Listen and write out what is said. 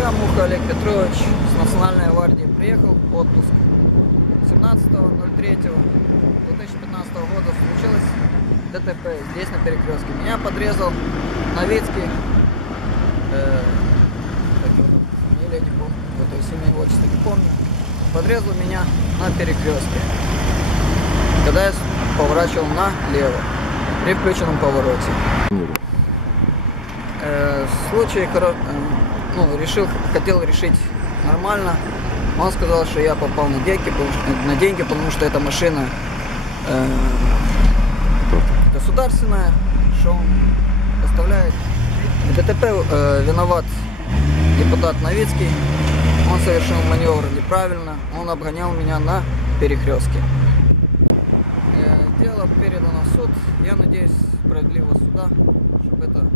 Я, Муха Олег Петрович, с Национальной гвардии приехал в отпуск. 17.03.2015 года случилось ДТП здесь на перекрестке. Меня подрезал Новицкий, э, как его там, фамилия не помню, то есть имя его отчество не помню. Подрезал меня на перекрестке, когда я поворачивал налево при включенном повороте. Э, случай, коро- э, ну, решил, хотел решить нормально. Он сказал, что я попал на деньги, потому что, на деньги, потому что эта машина э, государственная, что он доставляет. В ДТП э, виноват депутат Новицкий. Он совершил маневр неправильно. Он обгонял меня на перекрестке. Э, Дело передано в суд. Я надеюсь справедливого суда, чтобы это